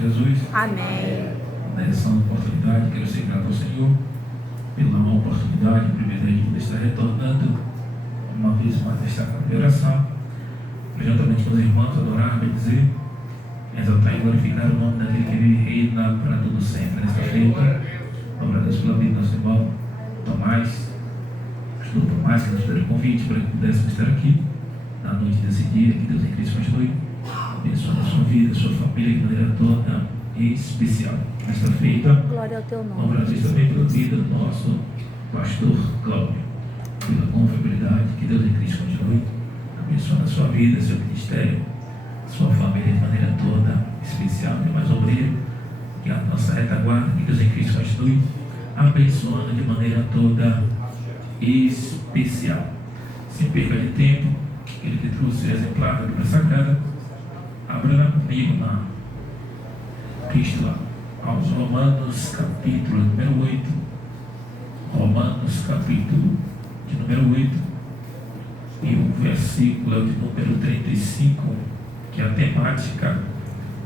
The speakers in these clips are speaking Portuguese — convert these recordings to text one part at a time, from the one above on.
Jesus. Amém. Nessa oportunidade, quero ser grato ao Senhor pela oportunidade, o privilégio de estar retornando uma vez mais nesta oração, juntamente com os irmãos, adorar, bendizer, exaltar e glorificar o nome daquele que vive e reina para todo sempre. Nesta feita, glória a Deus pela vida do nosso irmão Tomás, pastor Tomás, que nos deu o convite para que pudéssemos estar aqui na noite desse dia. Que Deus em Cristo continue abençoando a sua vida, a sua família, de maneira toda e especial. Nesta feita, Glória ao teu nome. glória a Deus também pela vida do nosso pastor Cláudio, pela confiabilidade. Que Deus em Cristo continue abençoando a sua vida, seu ministério, sua família de maneira toda especial. Tem mais obreiro, que é a nossa retaguarda. Que Deus em Cristo continue abençoando de maneira toda especial. Sem perda de tempo, ele que trouxe o exemplar da Bíblia Sagrada, abra comigo na Epístola aos Romanos, capítulo número 8. Romanos, capítulo de número 8, e o versículo é o de número 35, que é a temática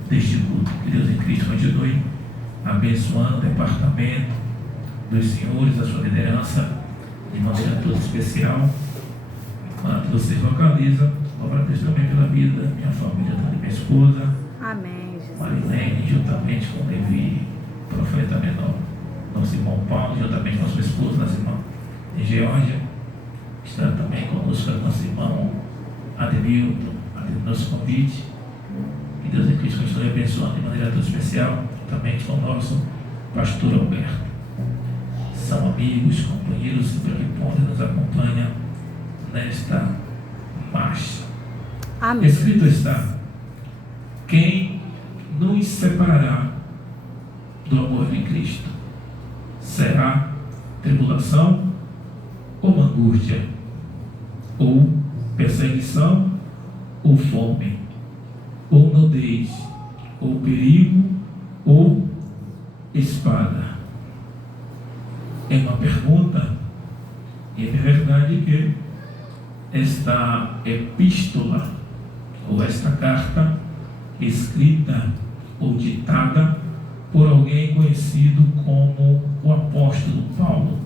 deste culto. Que Deus em Cristo continue abençoando o departamento dos senhores, a sua liderança, de maneira toda especial. Enquanto você localiza, glória a Deus também pela vida da minha família, da minha esposa, Amém, Jesus. Marilene, juntamente com Levi, profeta menor, nosso irmão Paulo, juntamente com a sua esposa, nossa irmã de Geórgia, está também conosco o nosso irmão Adenilton, nosso convite. Que Deus em Cristo continue abençoando de maneira toda especial, juntamente com o nosso pastor Alberto. São amigos, companheiros, sempre que podem nos acompanham nesta marcha. Amém. Escrito está: quem nos separará do amor de Cristo? Será tribulação ou angústia, ou perseguição, ou fome, ou nudez, ou perigo, ou espada? É uma pergunta, e é verdade que esta epístola, ou esta carta, escrita ou ditada por alguém conhecido como o apóstolo Paulo.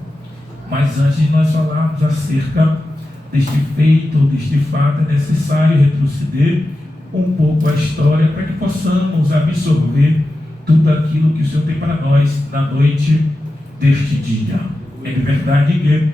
Mas antes de nós falarmos acerca deste feito, deste fato, é necessário retroceder um pouco a história para que possamos absorver tudo aquilo que o Senhor tem para nós na noite deste dia. É verdade que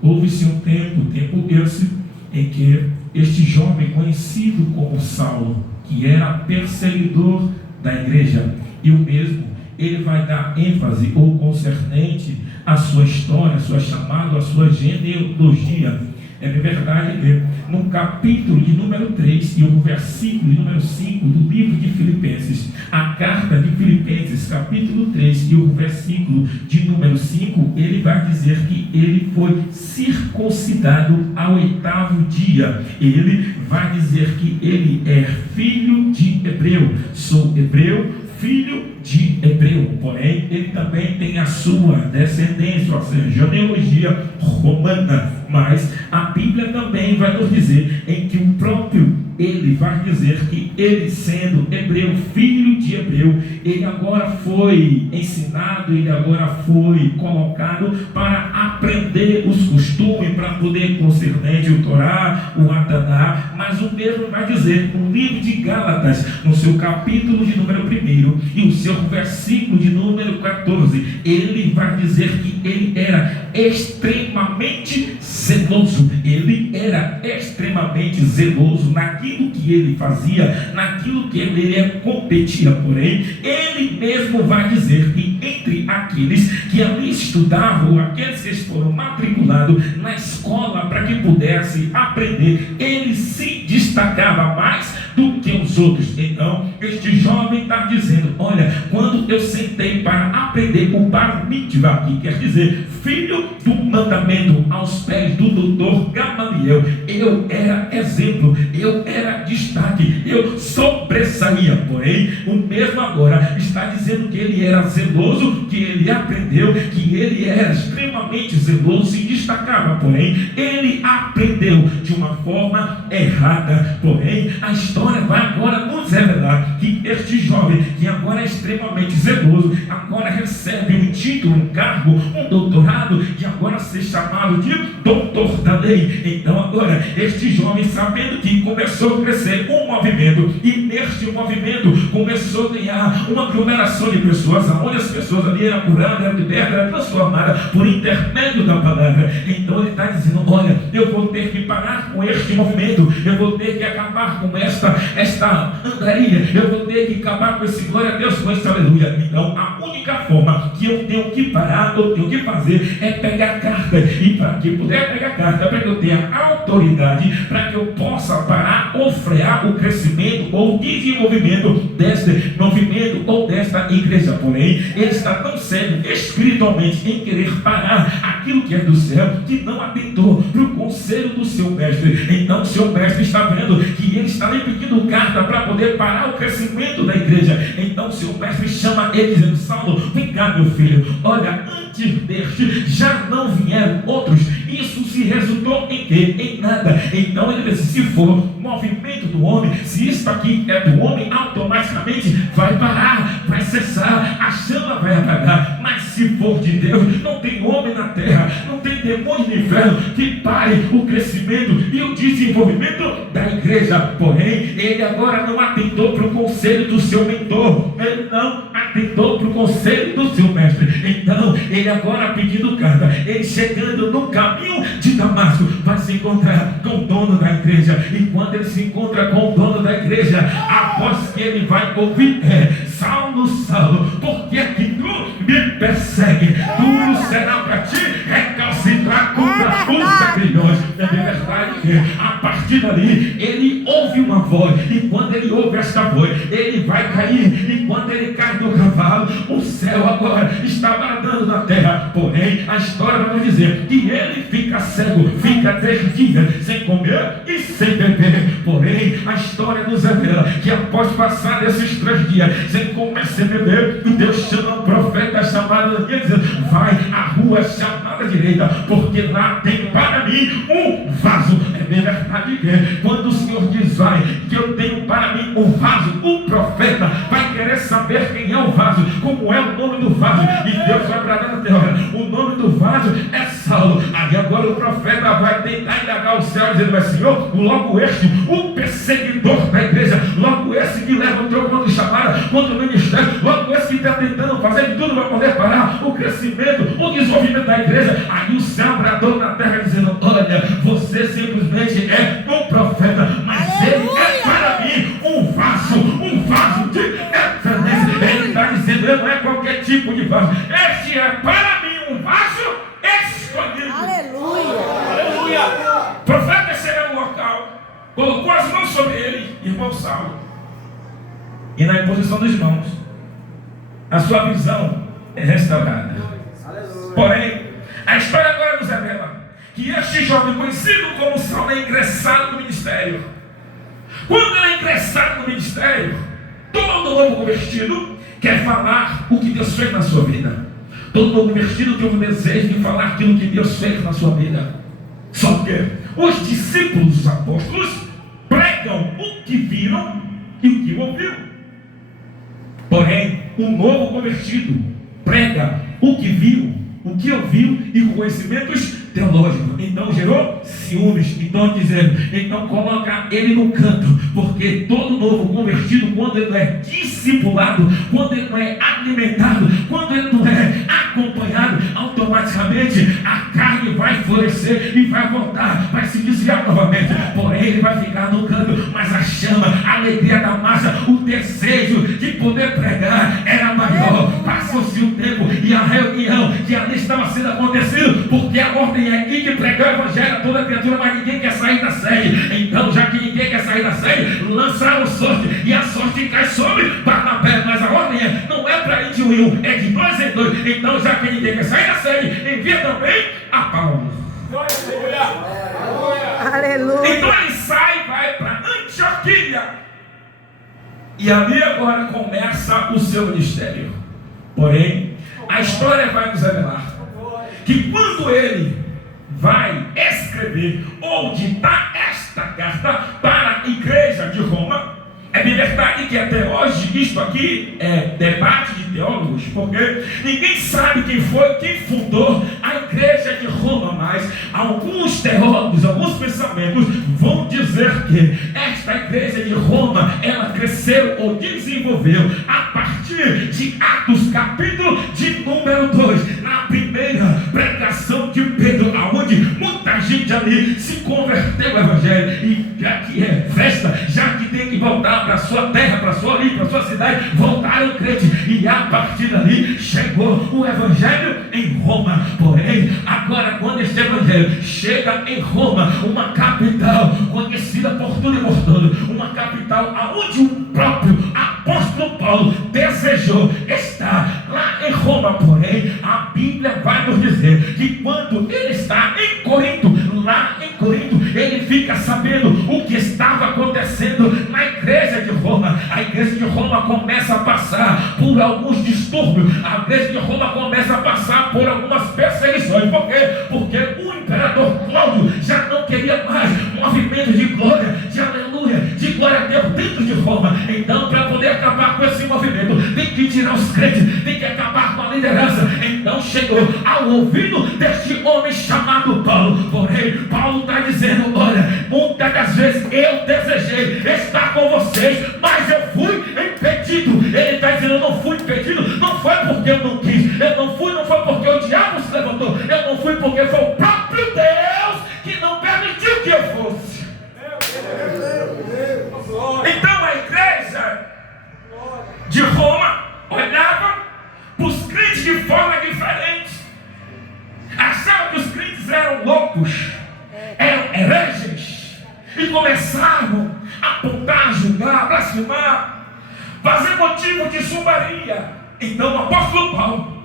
houve-se um tempo esse, em que este jovem conhecido como Saulo, que era perseguidor da igreja, e o mesmo ele vai dar ênfase ou concernente à sua história, à sua chamada, à sua genealogia. É verdade que no capítulo de número 3 e o versículo de número 5 do livro de Filipenses, a carta de Filipenses, capítulo 3 e o versículo de número 5, ele vai dizer que ele foi circuncidado ao 8º dia. Ele vai dizer que ele é filho de Hebreu. Sou hebreu, filho de Hebreu, porém ele também tem a sua descendência, ou seja, genealogia romana. Mas a Bíblia também vai nos dizer em que o próprio ele vai dizer que ele, sendo hebreu, filho de Hebreu, ele agora foi ensinado, ele agora foi colocado para aprender os costumes, para poder concernente o Torá, o Ataná. Mas o mesmo vai dizer no livro de Gálatas, no seu capítulo de número 1 e o seu versículo de número 14, ele vai dizer que ele era extremamente zeloso. Ele era extremamente zeloso naquilo que ele fazia, naquilo que ele competia. Porém, ele mesmo vai dizer que entre aqueles que ali estudavam, aqueles que foram matriculados na escola para que pudesse aprender, ele se destacava mais do que os outros. Então, este jovem está dizendo: olha, quando eu sentei para aprender o Bar Mitzvah, que quer dizer filho do mandamento, aos pés do doutor Gamaliel, eu era exemplo, eu era destaque, eu sobressaía. Porém, o mesmo agora está dizendo que ele era zeloso, que ele aprendeu, que ele era extremamente zeloso, se destacava, porém, ele aprendeu de uma forma errada. Porém, a história vai agora nos revelar que este jovem, que agora é extremamente zeloso, agora recebe um título, um cargo, um doutorado, e agora ser chamado de doutor da lei. Então agora, este jovem, sabendo que começou a crescer um movimento, e neste movimento começou a ganhar uma aglomeração de pessoas, onde as pessoas ali eram curadas, eram libertas, eram transformadas por intermédio da palavra. Então ele está dizendo: olha, eu vou ter que parar com este movimento, eu vou ter que acabar com esta andaria, eu vou ter que acabar com esse glória a Deus, com esse aleluia. Então a única forma que eu tenho que parar, eu tenho que fazer, é pegar carta. E para que puder pegar carta, para que eu tenha autoridade, para que eu possa parar ou frear o crescimento ou desenvolvimento deste movimento ou desta igreja. Porém, ele está tão sério espiritualmente em querer parar aquilo que é do céu, que não atentou para o conselho do seu mestre. Então o seu mestre está vendo que ele está lhe pedindo carta para poder parar o crescimento da igreja. Então o seu mestre chama ele dizendo: Saulo, vem cá, meu filho, olha, antes deste já não vieram outros. Isso se resultou em quê? Em nada. Então ele disse: se for movimento do homem, se isso aqui é do homem, automaticamente vai parar, vai cessar, a chama vai apagar. Mas se for de Deus, não tem homem na terra, não tem demônio no inferno que pare o crescimento e o desenvolvimento da igreja. Porém, ele agora não atentou para o conselho do seu mentor, ele não atentou para o conselho do seu mestre. Então ele agora pedindo carta, ele chegando no caminho de Damasco, vai se encontrar com o dono da igreja. E quando ele se encontra com o dono da igreja, após que ele vai ouvir: Saulo, Saulo, por que é que tu me persegue? Duro será para ti recalcitrar contra os aguilhões. É verdade que a partir dali ele ouve uma voz, e quando ele ouve esta voz, ele vai cair. E quando ele cai do cavalo, o céu agora está bradando na terra. Porém, a história vai nos dizer que ele fica cego, fica 3 dias sem comer e sem beber. Porém, a história nos revela que após passar desses 3 dias sem comer, sem beber, Deus chama um profeta chamado Daniel, dizendo: vai à rua chamada direita, porque lá tem para mim um vaso. É verdade que quando o Senhor diz: vai, que eu tenho para mim um vaso, o profeta vai querer saber quem é o vaso, como é o nome do vaso. E Deus vai bradar na terra: o nome do vaso é Saulo. Aí agora o profeta vai tentar indagar o céu, dizendo: mas Senhor, logo este, o perseguidor da igreja, logo esse que leva o teu comando de chamada contra o ministério, logo esse que está tentando fazer de tudo para poder parar o crescimento, o desenvolvimento da igreja. Aí o céu bradou na terra dizendo: olha, você simplesmente é um profeta, mas ele é para mim um vaso de excelência. Ele está dizendo: ele não é qualquer tipo de vaso, este é para mim um vaso escolhido. Aleluia. O profeta chega no local, colocou as mãos sobre ele, irmão Saulo, e na imposição das mãos a sua visão é restaurada. Porém, a história agora nos revela que este jovem, conhecido como Saulo, é ingressado no ministério. Quando ele é ingressado no ministério, todo novo convertido quer falar o que Deus fez na sua vida. Todo novo convertido tem um desejo de falar aquilo que Deus fez na sua vida. Só que os discípulos, os apóstolos, pregam o que viram e o que ouviu. Porém, o novo convertido prega o que viu, o que ouviu e com conhecimentos teológicos. Então gerou ciúmes. Então coloca ele no canto, porque todo novo convertido, quando ele não é discipulado, quando ele não é alimentado, quando ele não é acompanhado, automaticamente a carne vai florescer e vai voltar, vai se desviar novamente. Porém ele vai ficar no canto, mas a chama, a alegria da massa, o desejo de poder pregar era maior. Passou-se o tempo e a reunião que ali estava sendo acontecido, porque a ordem é ir de pregar o evangelho a toda criatura, mas ninguém quer sair da sede. Então, já que ninguém quer sair da sede, lançaram sorte, e a sorte cai sobre Barnabé. Mas a ordem não é para ir de um em um, é de 2 em 2. Então, já que ninguém quer sair da sede, envia também a Paulo. Aleluia. Então ele sai e vai para Antioquia. E ali agora começa o seu ministério. Porém, a história vai nos revelar que quando ele vai escrever ou ditar esta carta para a igreja de Roma, é de verdade que até hoje isto aqui é debate de teólogos, porque ninguém sabe quem fundou a igreja de Roma, mas alguns teólogos, alguns pensamentos vão dizer que esta igreja de Roma, ela cresceu ou desenvolveu a partir de Atos capítulo de número 2, na primeira pregação de Pedro, aonde muita gente ali se converteu ao evangelho, e já que é festa, já que tem que voltar para a sua terra, para a sua língua, para a sua cidade, voltaram crentes, e a partir dali chegou o evangelho em Roma. Porém, agora quando este evangelho chega em Roma, uma capital conhecida por tudo e por todo, uma capital aonde o próprio apóstolo Paulo desejou estar, lá em Roma. Porém, a Bíblia vai nos dizer que quando ele está em Corinto, lá em Corinto, ele fica sabendo o que estava acontecendo na igreja de Roma. A igreja de Roma começa a passar por alguns distúrbios, a igreja de Roma começa a passar por algumas perseguições. Por quê? Porque o imperador Cláudio já não queria mais movimento de glória, de aleluia, de glória a Deus dentro de Roma. Então, para poder acabar com esse movimento, tem que tirar os crentes, tem que acabar com a liderança. Então chegou ao ouvido deste homem chamado Paulo. Porém, Paulo está dizendo: olha, muitas das vezes eu desejei estar com vocês, mas eu fui impedido. Ele está dizendo: eu não fui impedido, não foi porque eu não quis, eu não fui, não foi porque o diabo se levantou, eu não fui porque foi o próprio Deus que não permitiu que eu fosse. Então a igreja de Roma olhava para os crentes de forma diferente, achava que os crentes eram loucos, eram hereges, e começavam a apontar, julgar, blasfemar, fazer motivo de zombaria. Então o apóstolo Paulo,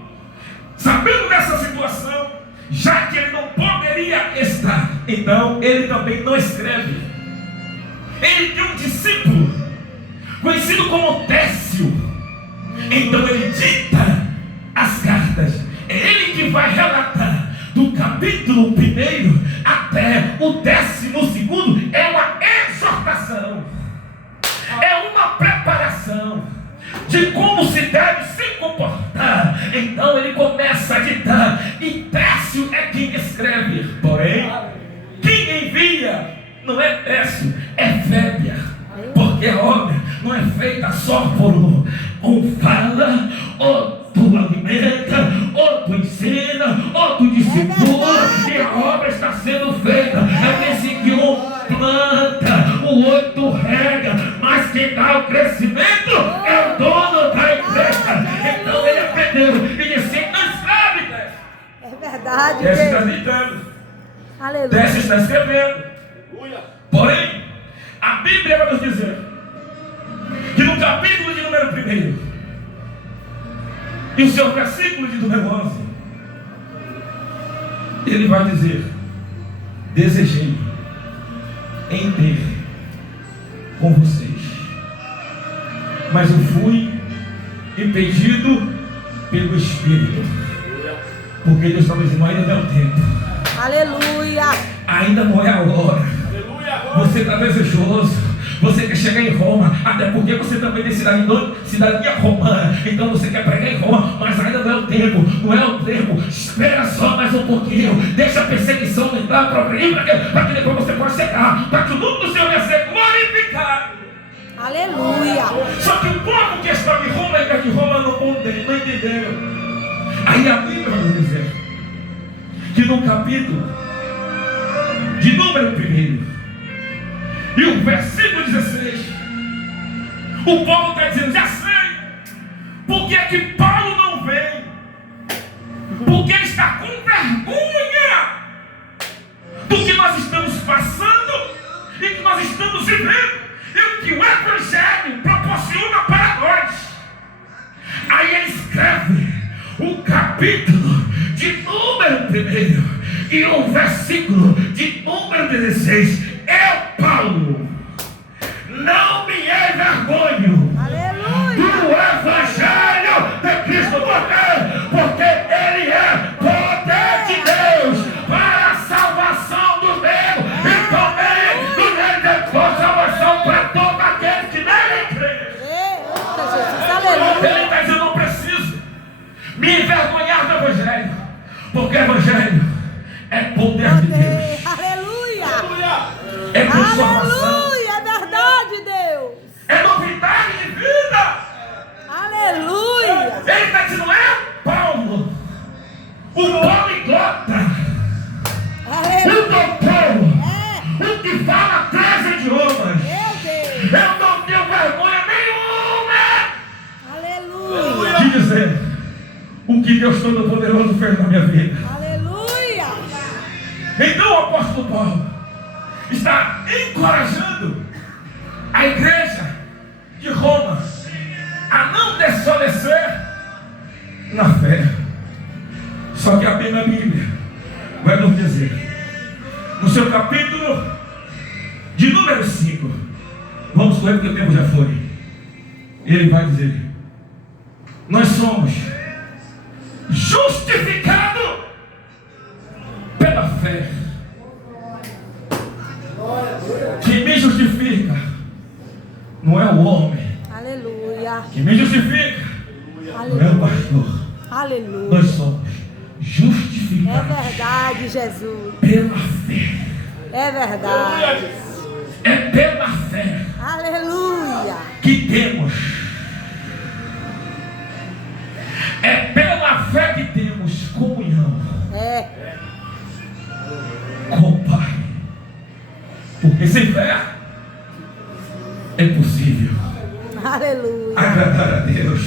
sabendo dessa situação, já que ele não poderia estar, então ele também não escreve. Ele tem um discípulo conhecido como Técio. Então ele dita as cartas. É ele que vai relatar do capítulo 1 até o 12º. É uma exortação, é uma preparação de como se deve se comportar. Então ele começa a ditar, e Técio é quem escreve. Porém, quem envia não é Técio, é Fébia. Porque a obra não é feita só por um fala, ou tu alimenta, ou tu ensina, ou tu discipula, e a obra está sendo feita. É nesse que um planta, o outro rega, mas quem dá o crescimento é o dono da igreja. Então ele aprendeu e disse: não escreve, Técio. É verdade. Técio está gritando, Aleluia. Técio está escrevendo. Porém, a Bíblia vai nos dizer que no capítulo de número 1 e o seu versículo de número 11, ele vai dizer: desejei em ter com vocês, mas eu fui impedido pelo Espírito. Porque Deus está dizendo: ainda não é o tempo, Aleluia. ainda não é a hora. Você está desejoso, você quer chegar em Roma, até porque você também tem cidadania romana. Então você quer pregar em Roma, mas ainda não é o tempo, não é o tempo. Espera só mais um pouquinho, deixa a perseguição entrar, progredir, para que depois você possa chegar, para que o nome do Senhor venha ser glorificado. Aleluia. Só que o povo que estava em Roma e que é de Roma não entenderam. Aí a Bíblia vai dizer que no capítulo de número 1 e o versículo 16, o povo está dizendo: já sei por que é que Paulo não vem, porque ele está com vergonha do que nós estamos passando e que nós estamos vivendo e o que o Evangelho proporciona para nós. Aí ele escreve o capítulo de número 1 e o versículo de número 16. Eu, Paulo, não me envergonho me envergonhar do Evangelho, porque o Evangelho é poder de Deus, Aleluia. é transformação, Aleluia. É verdade, Deus. é novidade de vida. Aleluia. Ele está dizendo, não é Paulo, o poliglota, Aleluia. o doutor, o que fala 13 idiomas. Meu Deus. Eu não tenho vergonha nenhuma Aleluia. de dizer o que Deus Todo-Poderoso fez na minha vida. Aleluia. Então o apóstolo Paulo está encorajando a igreja de Roma a não desfalecer na fé. Só que a Bíblia vai nos dizer, no seu capítulo de número 5, vamos ler porque o tempo já foi. Ele vai dizer: nós somos justificados pela fé. Quem me justifica não é o homem. Aleluia. Quem me justifica não é o pastor. Aleluia. Nós somos É justificados verdade, Jesus. pela fé. É verdade. É pela fé Aleluia. que temos. É pela fé que temos comunhão É. com o Pai. Porque sem fé é possível Aleluia. agradar a Deus.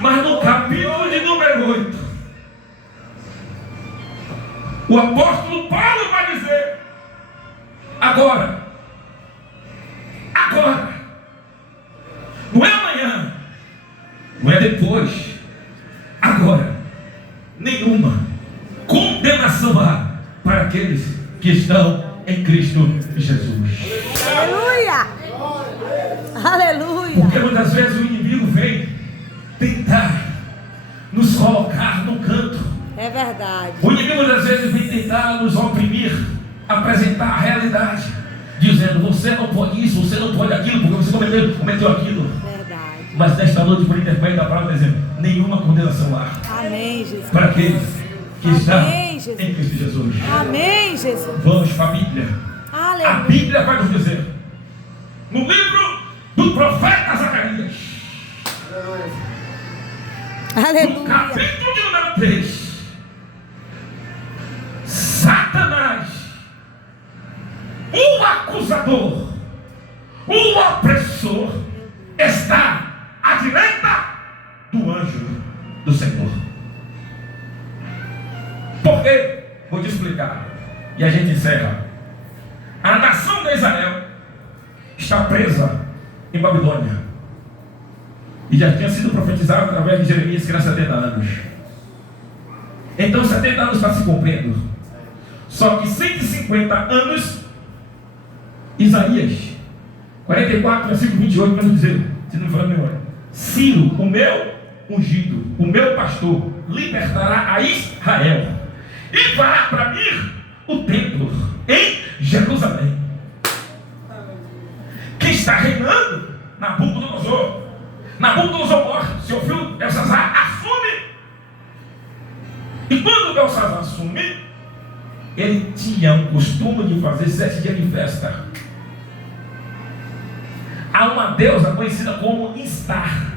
Mas no capítulo de número 8, o apóstolo Paulo vai dizer: agora, não é amanhã, não é depois, agora, nenhuma condenação há para aqueles que estão em Cristo Jesus. Aleluia. Aleluia. Porque muitas vezes o inimigo vem tentar nos colocar no canto. É verdade. O inimigo muitas vezes vem tentar nos oprimir, apresentar a realidade, dizendo: você não pode isso, você não pode aquilo, porque você cometeu aquilo. Verdade. Mas nesta noite, por intermédio da palavra, dizendo: nenhuma condenação há Amém, Jesus. para aqueles que estão Amém, Jesus. em Cristo Jesus. Amém, Jesus. Vamos, família. A Aleluia. Bíblia vai nos dizer, no livro do profeta Zacarias, no Aleluia. capítulo de número 3, Satanás, o acusador, o opressor, está à direita do anjo do Senhor. Por quê? Vou te explicar e a gente encerra. A nação de Israel está presa em Babilônia, e já tinha sido profetizado através de Jeremias que era 70 anos. Então 70 anos está se cumprindo. Só que 150 anos, Isaías 44, versículo 28, vai nos dizer, se não me falar a memória: Ciro, o meu ungido, o meu pastor, libertará a Israel e fará para mim o templo em Jerusalém, que está reinando Nabucodonosor. Nabucodonosor morre, seu filho Belsazar assume. E quando Belsazar assume, ele tinha um costume de fazer 7 dias de festa. Há uma deusa conhecida como Instar,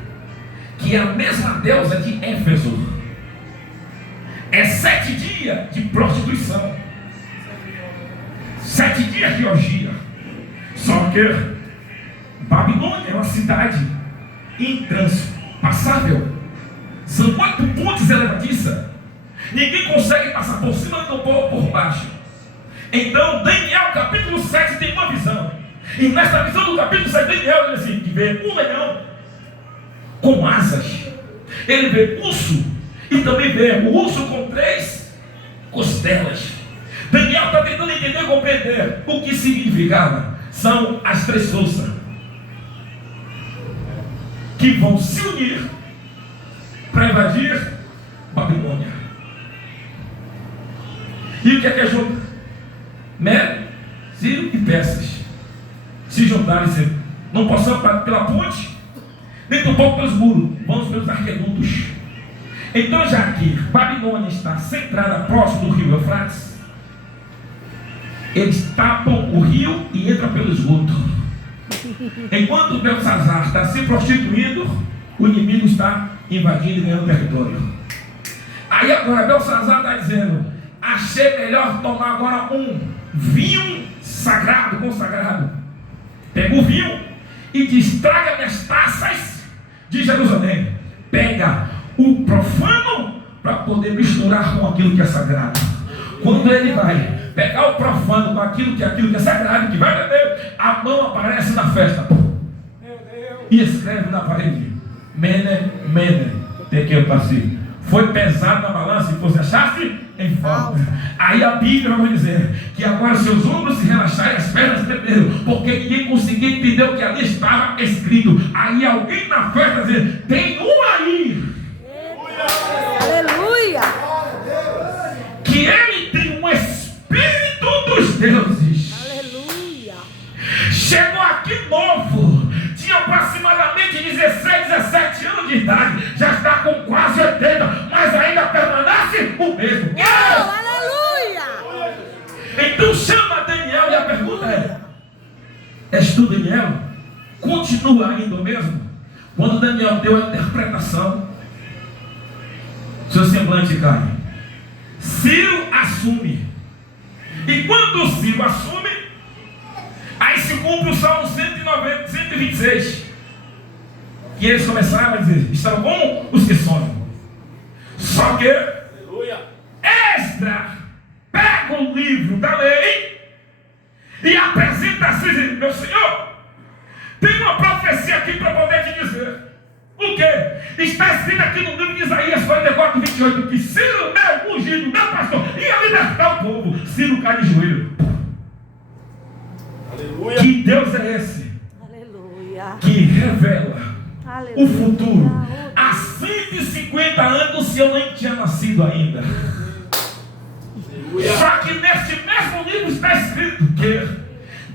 que é a mesma deusa de Éfeso. É 7 dias de prostituição, 7 dias de orgia. Só que Babilônia é uma cidade intranspasável. São 8 pontes elevadiças. Ninguém consegue passar por cima do povo por baixo. Então Daniel capítulo 7 tem uma visão. E nesta visão do capítulo 7, Daniel diz assim, que vê um leão com asas. Ele vê urso, e também vê o urso com 3 costelas. Daniel está tentando entender e compreender o que significava. São as 3 forças que vão se unir para invadir Babilônia. E o que é junto? Mero, Ciro e Persas se juntaram e disseram: não passamos pela ponte, dentro um pouco pelos muros, vamos pelos arquedutos. Então, já que Babilônia está centrada próximo do rio Eufrates, eles tapam o rio e entram pelo esgoto. Enquanto Belsazar está se prostituindo, o inimigo está invadindo e ganhando território. Aí agora Belsazar está dizendo: achei melhor tomar agora um vinho sagrado, consagrado. Pega o vinho e diz: traga minhas taças de Jerusalém. Pega o profano para poder misturar com aquilo que é sagrado. Quando ele vai pegar o profano com aquilo que é sagrado, que vai beber, a mão aparece na festa e escreve na parede: Mene, Mene, Tekel Parsi. Foi pesado na balança e você achaste em falta. Aí a Bíblia vai dizer que agora seus ombros se relaxaram e as pernas tremeram, porque ninguém conseguia entender o que ali estava escrito. Aí alguém na festa diz: tem um aí. Aleluia. Que ele tem um espírito dos deuses. Aleluia. Chegou aqui novo, tinha aproximadamente 16, 17 anos de idade, já está com quase 80, mas ainda permanece o mesmo. Aleluia. Então chama Daniel e a pergunta é: és tu, Daniel? Continua ainda o mesmo? Quando Daniel deu a interpretação, seu semblante cai. Ciro assume. E quando Ciro assume, aí se cumpre o Salmo 126. Que eles começaram a dizer: estavam como os que sonham. Só que Esdras pega o livro da lei e apresenta assim: meu senhor, tem uma profecia aqui para poder te dizer. O que? Está escrito aqui no livro de Isaías 44, 28, que Ciro, meu ungido, meu pastor, ia libertar o povo. Ciro cai de joelho. Aleluia. Que Deus é esse? Aleluia. Que revela Aleluia. o futuro. Há 150 anos se eu nem tinha nascido ainda. Aleluia. Só que neste mesmo livro está escrito que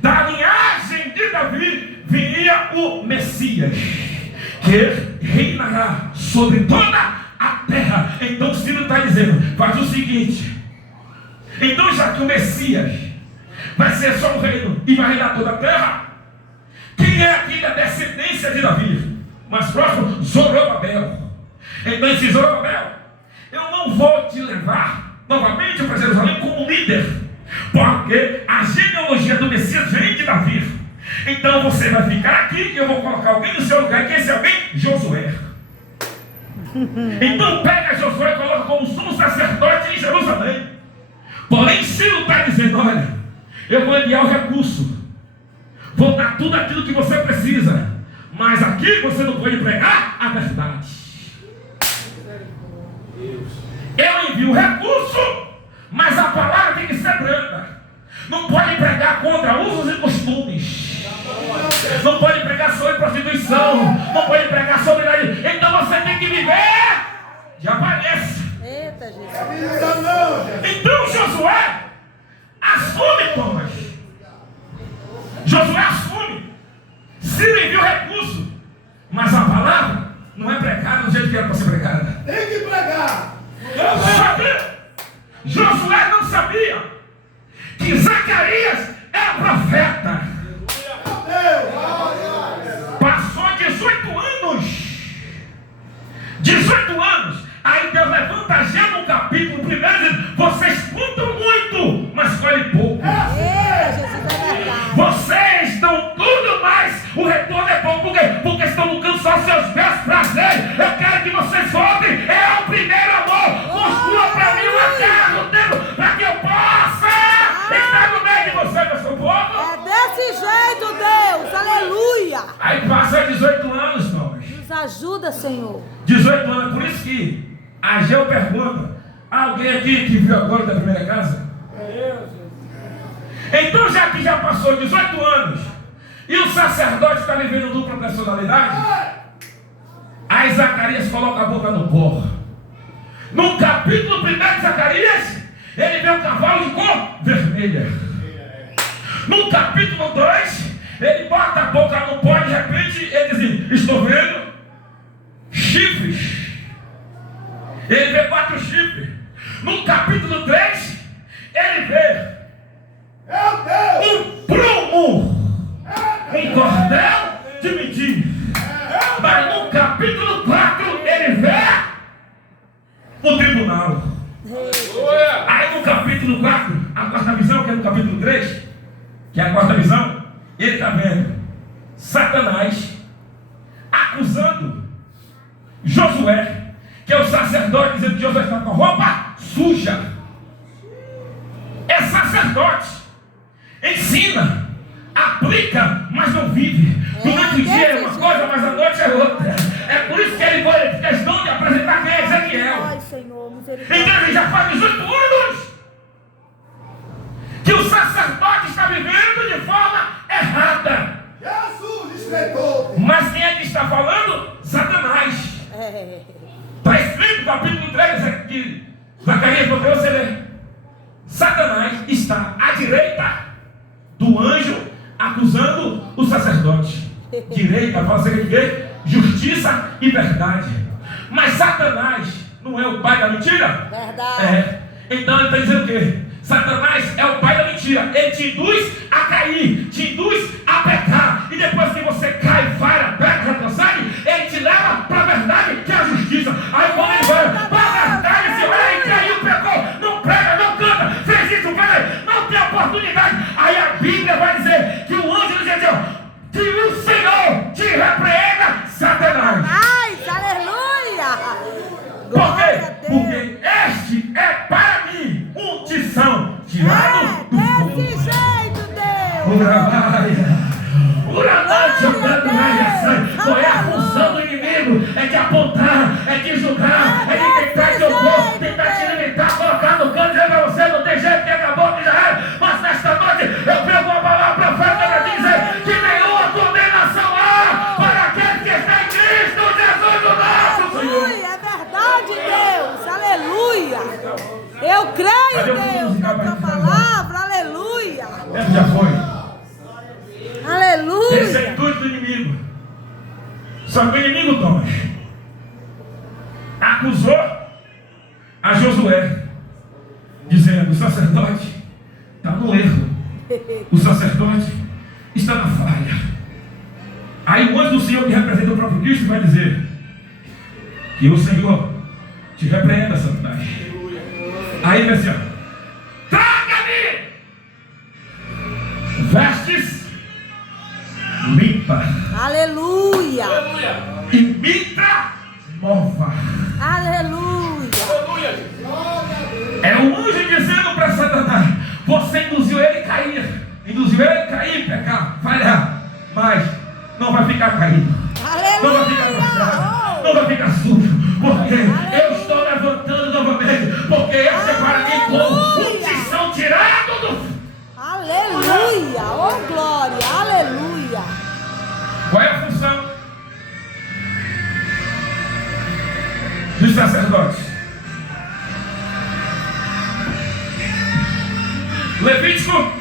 da linhagem de Davi viria o Messias, que reinará sobre toda a terra. Então Ciro está dizendo: faz o seguinte, então já que o Messias vai ser só um reino e vai reinar toda a terra, quem é aqui da descendência de Davi? Mais próximo, Zorobabel. Então esse Zorobabel, eu não vou te levar novamente para Jerusalém como líder, porque a genealogia do Messias vem de Davi. Então você vai ficar aqui e eu vou colocar alguém no seu lugar, que esse alguém, Josué. Então pega Josué e coloca como sumo sacerdote em Jerusalém. Porém Ciro está dizendo: olha, eu vou enviar o recurso, vou dar tudo aquilo que você precisa, mas aqui você não pode pregar a verdade. Eu envio o recurso, mas a palavra tem que ser branda. Não pode pregar contra usos e costumes. Não pode pregar sobre prostituição. Não pode pregar sobre nada. Então você tem que viver. Já aparece. Eita, Jesus. Então Josué assume, Thomas. Josué assume. Ciro envia o recurso, mas a palavra não é pregada do jeito que era para ser pregada. Tem que pregar. Só que Josué não sabia que Zacarias era profeta. Passou 18 anos. 18 anos. Aí Deus levanta Gê no capítulo 1 dizendo: vocês contam muito, mas colhem pouco. Eita, Jesus, é verdade. Vocês dão tudo, mas o retorno é pouco. Por quê? Porque estão lucrando só seus velhos prazeres. Eu quero que vocês voltem. É o primeiro amor. Construa para mim uma casa no tempo, para que eu possa estar no meio de vocês, meu povo. É desse jeito, Deus. Aleluia. Aí passa 18 anos, Thomas. Nos ajuda, Senhor. 18 anos. Por isso que Ageu pergunta: alguém aqui que viu agora da primeira casa? Então, já que já passou 18 anos e o sacerdote está vivendo dupla personalidade, aí Zacarias coloca a boca no pó. No capítulo 1 de Zacarias, ele vê um cavalo de cor vermelha. No capítulo 2, ele bota a boca no pó e de repente ele diz: estou vendo Ele vê 4 chifres. No capítulo 3, ele vê um prumo, um cordel de medir. Mas no capítulo 4, ele vê o tribunal. Aí no capítulo 4, a quarta visão, que é no capítulo 3, que é a quarta visão, ele está vendo Satanás acusando Josué, que é o sacerdote, dizendo que Josué está com a roupa suja. É sacerdote, ensina, aplica, mas não vive. Durante o dia é uma coisa, mas à noite é outra. É por isso que ele foi questão de apresentar quem é Ezequiel. Ai, Senhor, misericórdia. Então ele já faz 18 anos que o sacerdote está vivendo de forma errada. Jesus escreveu. Mas quem é que está falando? Satanás. Está escrito no capítulo 3 de Zacarias, porque você lê. Satanás está à direita do anjo acusando o sacerdote. Direita, fala assim, justiça e verdade. Mas Satanás não é o pai da mentira? Verdade. É. Então ele está dizendo o quê? Satanás é o pai da mentira. Ele te induz a cair, te induz a pecar. E depois que você cai, falha, peca, consegue, ele te leva para a verdade, que é a justiça. Aí quando ele vai para a verdade, você olha aí, caiu, pecou, não prega, não canta, fez isso, fez, não tem oportunidade. Aí a Bíblia vai dizer que o anjo diz assim, que o Senhor te repreenda, Satanás. Ai, aleluia. Por quê? Porque este é para mim unção tirado do fogo. Desse jeito, Deus. Qual é a função do inimigo? É de apontar, é de julgar, é de tentar te opor, tentar te limitar, colocar no canto, dizer para você, não tem jeito que acabou de Israel. Mas nesta noite eu pego uma palavra profética para dizer que nenhuma condenação há para aquele que está em Cristo Jesus, o nosso Senhor. Aleluia, é verdade, Deus. Aleluia. Eu creio, Deus, na tua palavra. Aleluia. Esse já foi. Esse é o Aleluia. intuito do inimigo. Só que o inimigo, Thomas, acusou a Josué, dizendo: o sacerdote está no erro, o sacerdote está na falha. Aí o anjo do Senhor, que representa o próprio Cristo, vai dizer que o Senhor te repreenda, Satanás. Aí ele assim: traga-me vestes limpa Aleluia. e mitra nova. Aleluia. É o anjo dizendo para Satanás: você induziu ele a cair, pecar, falhar, mas não vai ficar caído, não vai ficar prostrado, não vai ficar sujo, porque eu estou levantando novamente, porque esse é para mim como unção tirado do... Aleluia. Oh, glória. Aleluia. Qual é a função dos sacerdotes? Levítico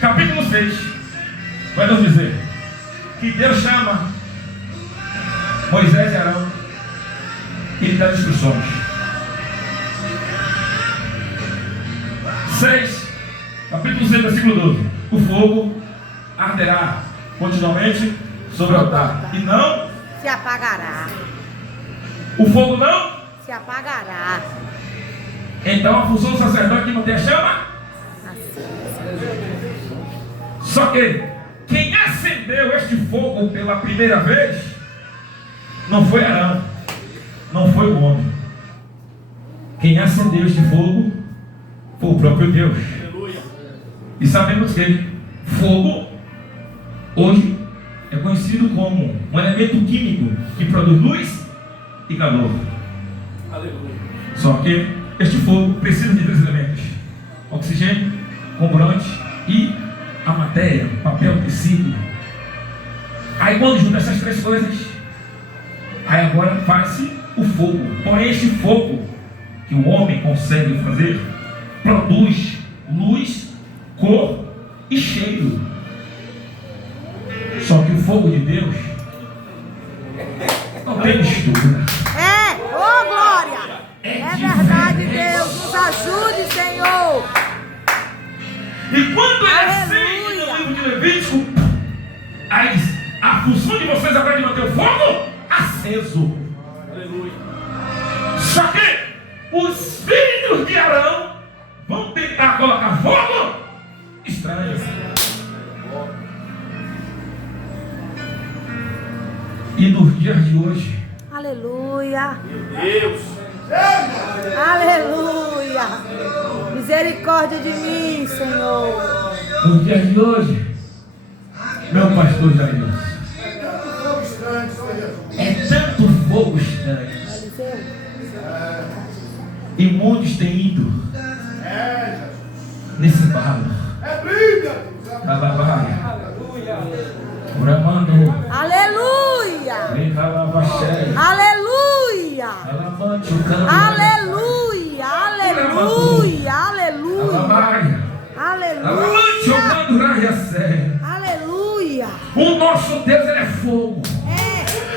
capítulo 6 vai nos dizer que Deus chama Moisés e Arão e lhe dá instruções. 6, capítulo 6, versículo 12: o fogo arderá continuamente sobre o altar e não Se apagará. o fogo não. Se apagará. Então a função do sacerdote que mantém a chama. Só que quem acendeu este fogo pela primeira vez não foi Arão, não foi o homem. Quem acendeu este fogo foi o próprio Deus. E sabemos que fogo hoje é conhecido como um elemento químico que produz luz e calor. Só que este fogo precisa de 3 elementos: oxigênio, comburante e a matéria, papel, tecido. Aí quando junta essas 3 coisas, aí agora faz-se o fogo. Porém este fogo que o homem consegue fazer produz luz, cor e cheiro. Só que o fogo de Deus não tem mistura. Oh, glória. É verdade, Deus. Nos ajude, Senhor. E quando ele acende no livro de Levítico, aí diz, a função de vocês agora é de manter o fogo aceso. Aleluia. Só que os filhos de Arão vão tentar colocar fogo estranho. E nos dias de hoje, aleluia. Meu Deus. Aleluia. Misericórdia de mim, Senhor. nos dias de hoje, meu pastor Jair, é tanto fogo estranho. E muitos têm ido nesse barro. É briga. Uramando. Aleluia. Aleluia. Aleluia. Aleluia. Aleluia. Aleluia. O nosso Deus, ele é fogo.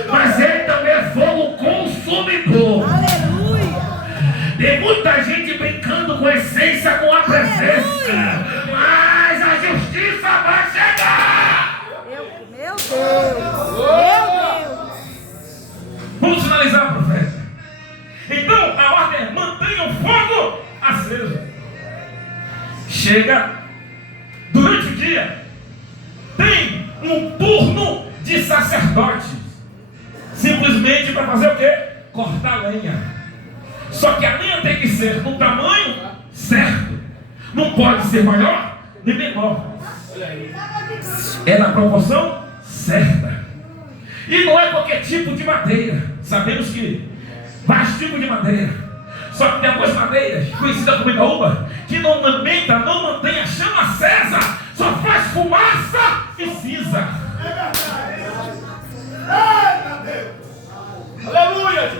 Mas ele também é fogo consumidor. Aleluia. Tem muita gente brincando com a essência, com a presença. Mas a justiça vai chegar. Meu Deus. Meu Deus. Vamos finalizar, profeta. Então a ordem é: mantenha o fogo aceso. Chega durante o dia, tem um turno de sacerdotes, simplesmente para fazer o quê? Cortar lenha. Só que a lenha tem que ser no tamanho certo, não pode ser maior nem menor, é na proporção certa. E não é qualquer tipo de madeira. Sabemos que vários tipos de madeira, só que tem algumas madeiras conhecidas como Ibaúba que não mantém a chama acesa, só faz fumaça e cinza. Aleluia.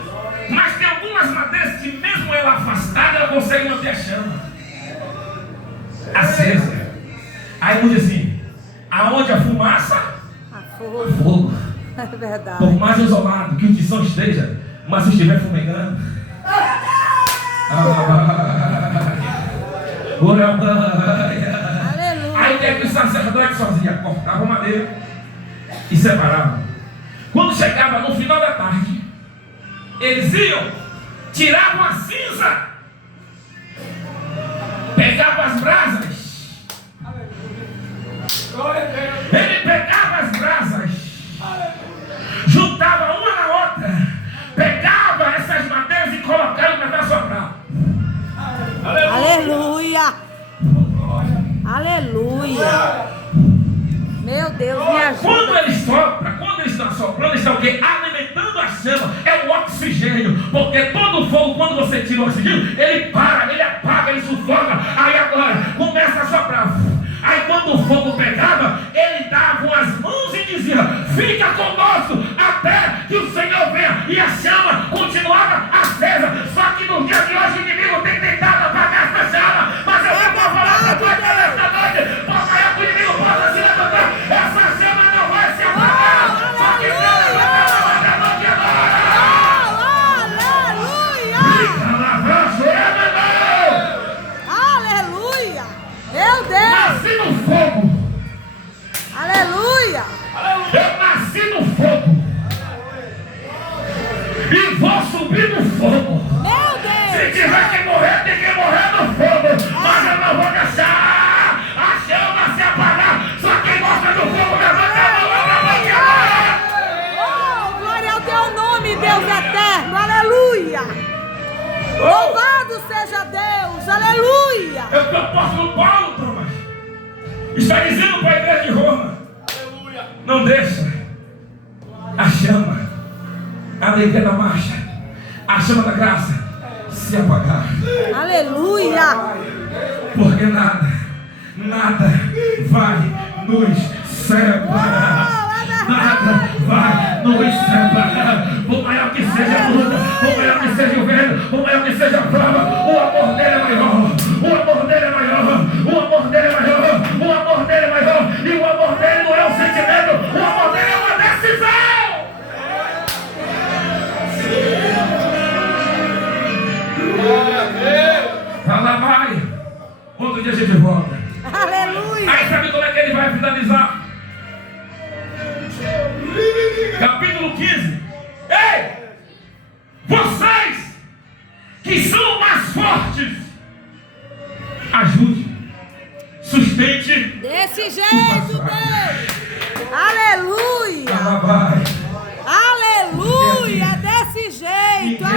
Mas tem algumas madeiras que mesmo ela afastada, ela consegue manter a chama acesa. Aí vamos dizer assim: aonde a fumaça, fogo. É verdade. Por mais isolado que o tição esteja, mas se estiver fumegando, aí é que o sacerdote sozinho cortava madeira e separava. Quando chegava no final da tarde, eles iam, tiravam a cinza, pegavam as brasas. Ele pegava as brasas, juntava uma na outra, pegava essas madeiras e colocava para soprar. Aleluia. Aleluia. Meu Deus, me ajuda. Quando ele sopra, quando ele está soprando, ele está o quê? Alimentando a chama. É o oxigênio. Porque todo fogo, quando você tira o oxigênio, ele para, ele apaga, ele sufoca. Aí agora começa a soprar. Aí quando o fogo pegava, ele dava as mãos e dizia: fica conosco até que o Senhor venha. E a chama continuava acesa. Só que no dia de hoje o inimigo tem tentado apagar essa chama. Mas eu vou falar essa noite, nesta noite, para que o inimigo possa se levantar. Essa chama não vai se apagar. Só que Deus vai levantar a noite agora. Aleluia. Meu Deus. Nasci no fogo. Aleluia. Eu nasci no fogo. E vou subir no fogo. Meu Deus. Se tiver que morrer, tem que morrer no fogo. Mas eu não vou deixar a chama se apagar. Só quem gosta do fogo, levanta a mão. Oh, glória ao teu nome, Deus eterno. Aleluia. Louvado seja Deus. Aleluia. É o que o apóstolo Paulo, Thomas, está dizendo para a igreja de Roma. Aleluia. Não deixa a chama, a alegria da marcha, a chama da graça se apagar. Aleluia. Porque nada vai nos separar. Nada vai nos separar. Por maior que seja a luta, por maior que seja o vento, por maior que seja a prova, o amor dele é maior. O amor dele é maior. O amor dele é maior. O amor dele é maior. E o amor dele não é um sentimento. O amor dele é uma decisão.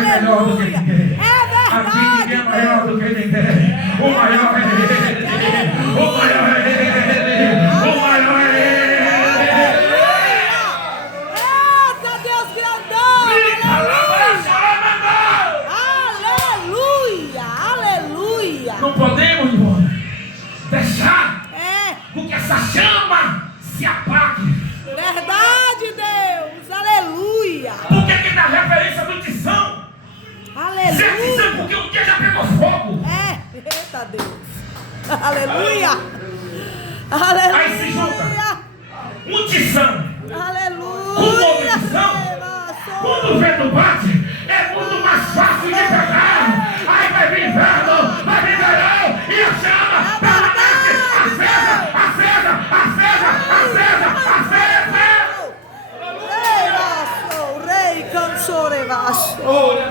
melhor do que ninguém. É Aqui ninguém é maior do que ninguém. O maior é Ele. O maior é Ele. O maior é Ele. Eita, Deus grandão. Aleluia. Aleluia. Não podemos, irmão, deixar É com que essa chama se apague. verdade, Deus. Aleluia. Por que dá referência do tição? Se é tição, Aleluia. porque um dia já pegou fogo. É. Eita, Deus. Aleluia. Aí se junta Aleluia. um tição. Aleluia. Quando o vento bate, é muito mais fácil de pegar. Aí vai vir inverno, vai vir verão, e a chama permanece acesa, acesa, acesa, acesa, acesa. Rei, cansorevaço.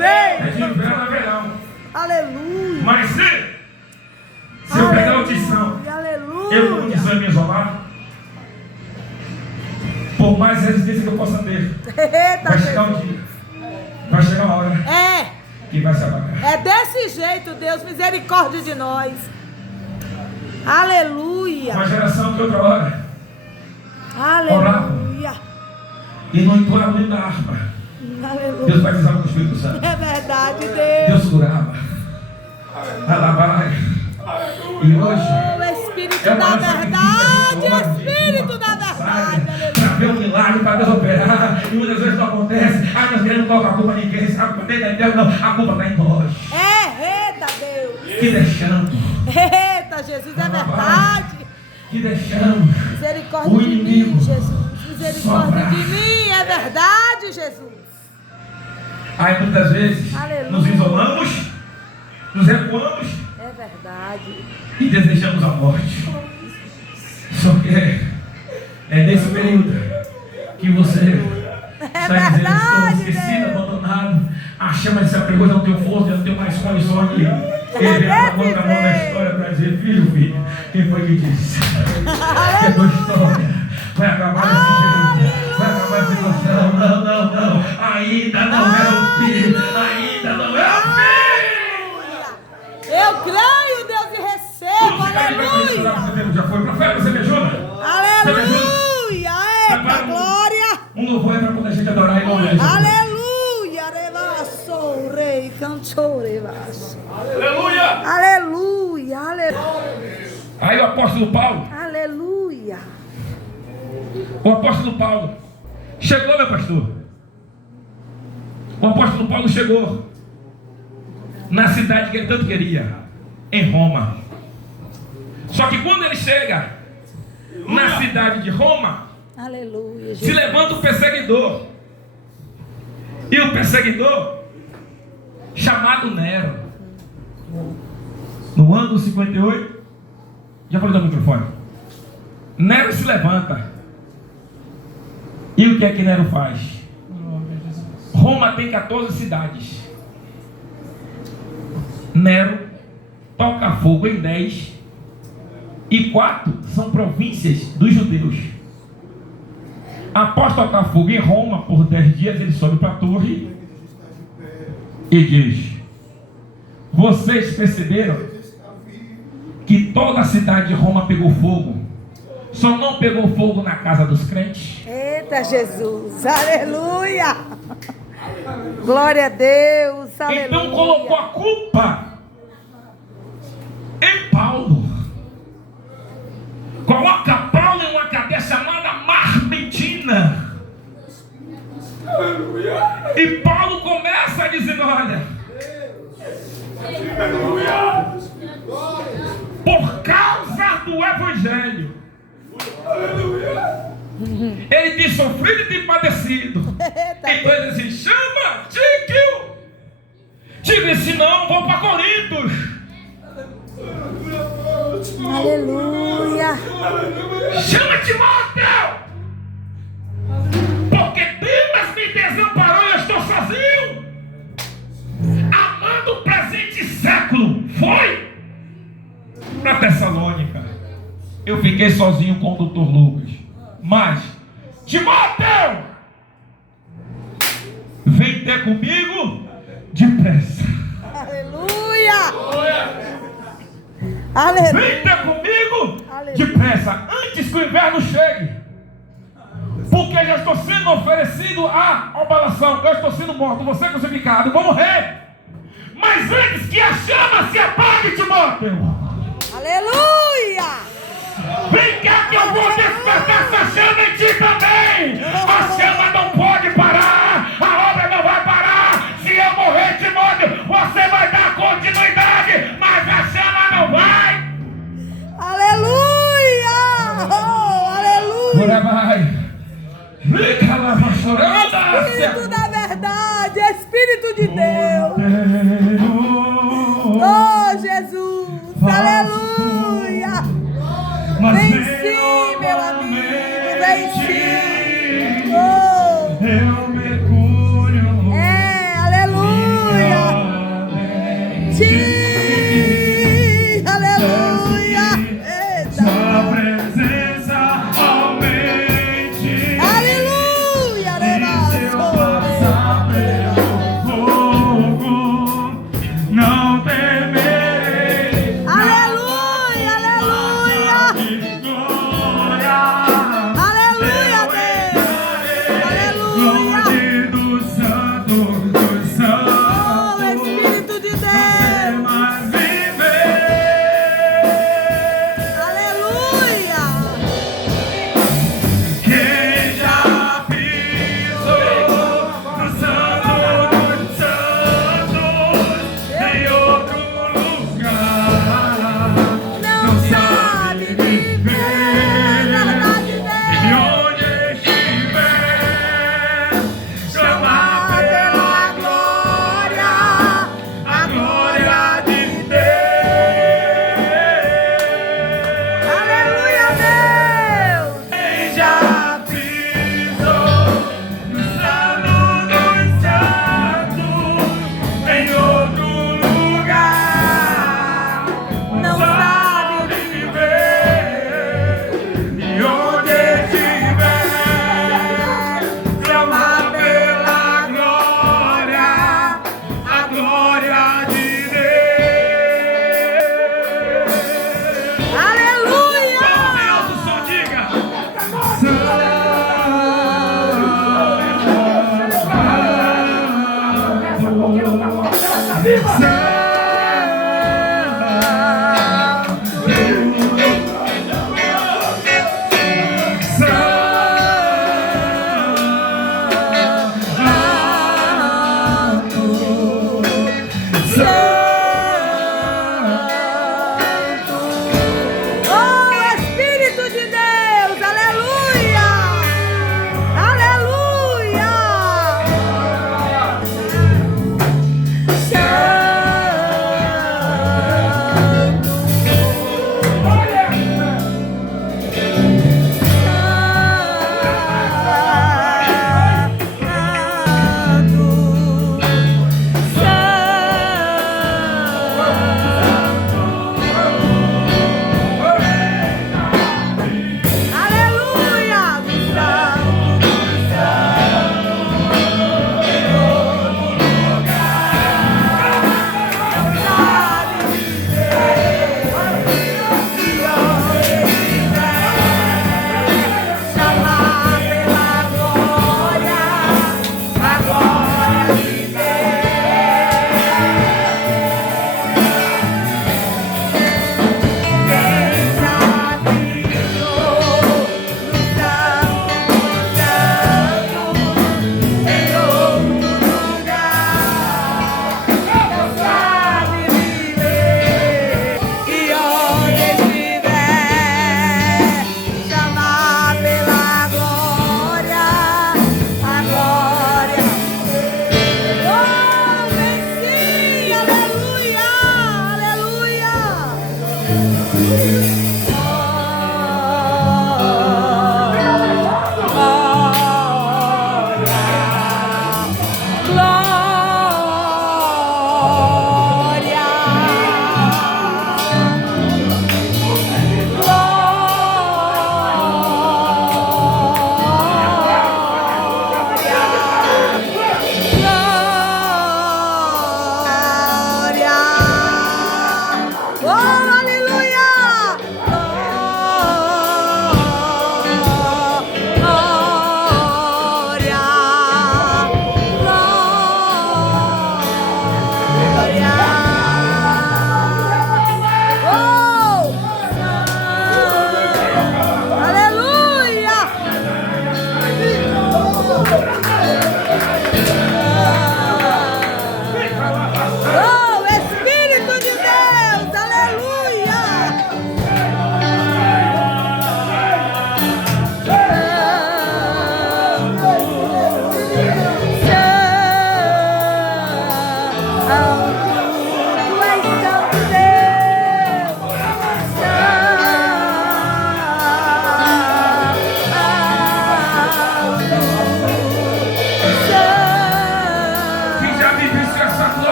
É de Rei. inverno a verão. Aleluia. Mas se eu pegar o tição, Aleluia. eu com o tição me isolar, por mais resistência que eu possa ter, Eita, vai chegar um Jesus. dia, vai chegar uma hora É. que vai se apagar. É desse jeito, Deus, misericórdia de nós. Aleluia. Uma geração que outra hora Aleluia. e não entoava nem da harpa, Deus Aleluia. batizava com o Espírito Santo. É verdade, Deus. Deus curava, alabai. E hoje O Espírito é uma da nossa verdade. crise, Espírito da verdade. para ver um milagre, para Deus operar, e muitas vezes não acontece. Aí nós queremos colocar a culpa em ninguém, sabe? Nem em Deus, não, a culpa está em nós. Eita, Deus. Que deixamos, Eita, Jesus, é verdade. que deixamos Misericórdia o de mim, inimigo Jesus. Misericórdia soprar. de mim, é verdade, Jesus. Aí muitas vezes Aleluia. nos isolamos, nos recuamos É verdade. e desejamos a morte. Só que é nesse período que você está dizendo: estou verdade, esquecido, Deus. abandonado. A chama se apegou, já não tenho força, já não tenho mais condições. Ele vem a mão na mão da história para dizer: filho, quem foi que disse? Que a tua história vai acabar desse jeito, vai acabar dessa situação. Não, ainda não é o filho, ainda não é o filho. Eu creio, Deus, e recebo. Aleluia. Já foi para fora, você me ajuda? Aleluia. Eita, Prepara glória. um louvor é para poder a gente adorar em nome de Jesus. Aleluia. Revaço, rei, cantou, revaço. Aleluia. Aleluia. Aleluia. Aí o apóstolo Paulo, Aleluia. chegou, meu pastor. O apóstolo Paulo chegou na cidade que ele tanto queria, em Roma. Só que quando ele chega na cidade de Roma, Aleluia. se levanta o perseguidor. E o perseguidor, chamado Nero, no ano 58, já falei do microfone. Nero se levanta. E o que é que Nero faz? Roma tem 14 cidades. Nero toca fogo em 10 e 4 são províncias dos judeus. Após tocar fogo em Roma por 10 dias, ele sobe para a torre e diz: vocês perceberam que toda a cidade de Roma pegou fogo? Só não pegou fogo na casa dos crentes. Eita, Jesus. Aleluia. Glória a Deus. Aleluia. Então colocou a culpa em Paulo. Coloca Paulo em uma cadeia chamada Marmitina. E Paulo começa dizendo: olha, por causa do Evangelho, ele tem sofrido e tem padecido. Então ele disse: chama Tíquio. Tíquio disse: não, vou para Corintos. Aleluia. Chama Timóteo, porque Demas me desamparou e eu estou sozinho, amando o presente século. Foi para Tessalônica. Eu fiquei sozinho com o doutor Lucas. Mas Timóteo, vem ter comigo de depressa. Aleluia. Aleluia. Vem ter comigo Aleluia. depressa, antes que o inverno chegue. Porque já estou sendo oferecido a oblação. Eu estou sendo morto, você é crucificado, vou morrer. Mas antes que a chama se apague, Timóteo. Aleluia. Vem cá que eu vou despertar essa chama em ti também. A chama não pode parar, a obra não vai parar. Se eu morrer, Timóteo, você vai dar continuidade, mas a chama não vai. Aleluia. Oh, aleluia. Ora vai. Fica lá chorando. Espírito da verdade, Espírito de Deus. Oh, Jesus. Aleluia. Vem sim, meu amigo. Vem sim. Oh. Eu mergulho. Aleluia. Sim. Aleluia. Eita. Sua presença aumente. Aleluia. Se eu passar pelo fogo, não temerei. Aleluia. Aleluia. De glória. Aleluia, Deus. Aleluia. Longe do santo dos Oh, santos. Espírito de Deus. Mas viver. Aleluia. Quem já pisou no santo dos santos em outro lugar Não sabe viver a verdade e dele. onde estiver chama pela glória, a glória de Deus. Aleluia, Deus. Quem já pisou no santo dos santos em outro lugar Não sabe viver e onde estiver clama pela glória, a glória de Deus. Aleluia. Vamos em alto som, diga. Santo,